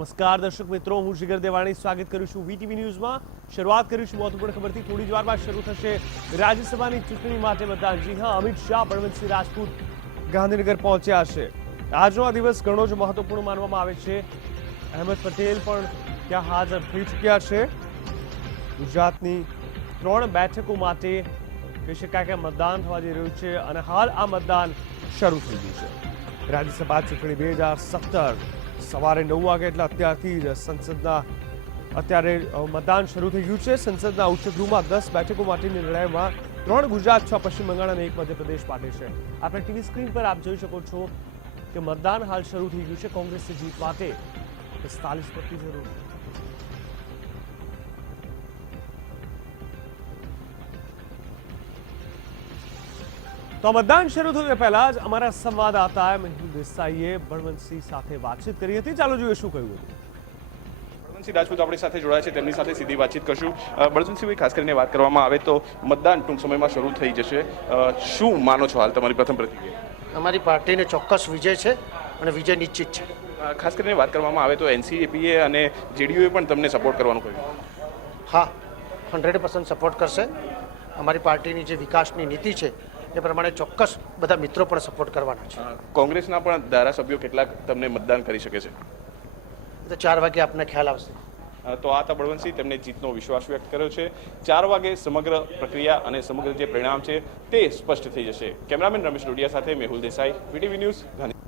નમસ્કાર દર્શક મિત્રો, હું જીગર દેવાણી સ્વાગત કરું છું વીટીવી ન્યૂઝમાં। શરૂઆત કરીશું મહત્વપૂર્ણ ખબરથી। થોડી જ વારમાં શરૂ થશે રાજ્યસભાની ચૂંટણી માટે મતદાન। જી હા, અમિત શાહ, બળવંતસિંહ રાજપૂત ગાંધીનગર પહોંચ્યા છે। આજનો આ દિવસ ઘણો જ મહત્વપૂર્ણ માનવામાં આવે છે। અહેમદ પટેલ પણ ત્યાં હાજર થઈ ચૂક્યા છે। ગુજરાતની 3 બેઠકો માટે કહી શકાય કે મતદાન થવા જઈ રહ્યું છે અને હાલ આ મતદાન શરૂ થઈ ગયું છે। રાજ્યસભા ચૂંટણી 2017 સવારે 9 વાગે એટલે અત્યારથી જ અત્યારે મતદાન શરૂ થઈ ગયું છે। સંસદના ઉચ્ચ ગૃહમાં 10 બેઠકો માટેની લડાઈમાં 3 ગુજરાત, 6 પશ્ચિમ બંગાળ અને 1 મધ્યપ્રદેશ માટે છે। આપણે ટીવી સ્ક્રીન પર આપ જોઈ શકો છો કે મતદાન હાલ શરૂ થઈ ગયું છે। કોંગ્રેસની જીત માટે 45 મતની જરૂર છે। તો મતદાન શરૂ થયું એ પહેલા જ અમારા સંવાદદાતા મેહુલ દેસાઈએ બળવંતસિંહ સાથે વાતચીત કરી હતી। ચાલો જોઈએ શું કહ્યું હતું। બળવંતસિંહ રાજપૂત આપણી સાથે જોડાયા છે, તેમની સાથે સીધી વાતચીત કરશું। બળવંતસિંહભાઈ, ખાસ કરીને વાત કરવામાં આવે તો મતદાન ટૂંક સમયમાં શરૂ થઈ જશે, શું માનો છો હાલ તમારી પ્રથમ પ્રતિક્રિયા? અમારી પાર્ટીને ચોક્કસ વિજય છે અને વિજય નિશ્ચિત છે। ખાસ કરીને વાત કરવામાં આવે તો એનસીપીએ અને જેડીયુએ પણ તમને સપોર્ટ કરવાનું કહ્યું। હા, 100% સપોર્ટ કરશે। અમારી પાર્ટીની જે વિકાસની નીતિ છે એ પ્રમાણે ચોક્કસ બધા મિત્રો પણ સપોર્ટ કરવાના છે। કોંગ્રેસના પણ ધારાસભ્યો કેટલાક તમને મતદાન કરી શકે છે? તો 4 વાગે આપને ખ્યાલ આવશે। તો આ હતા બળવંતસિંહ, તેમણે જીતનો વિશ્વાસ વ્યક્ત કર્યો છે। 4 વાગે સમગ્ર પ્રક્રિયા અને સમગ્ર જે પરિણામ છે તે સ્પષ્ટ થઈ જશે। કેમેરામેન રમેશ ડોડિયા સાથે મેહુલ દેસાઈ, વીટીવી ન્યૂઝ, ગાંધીનગર।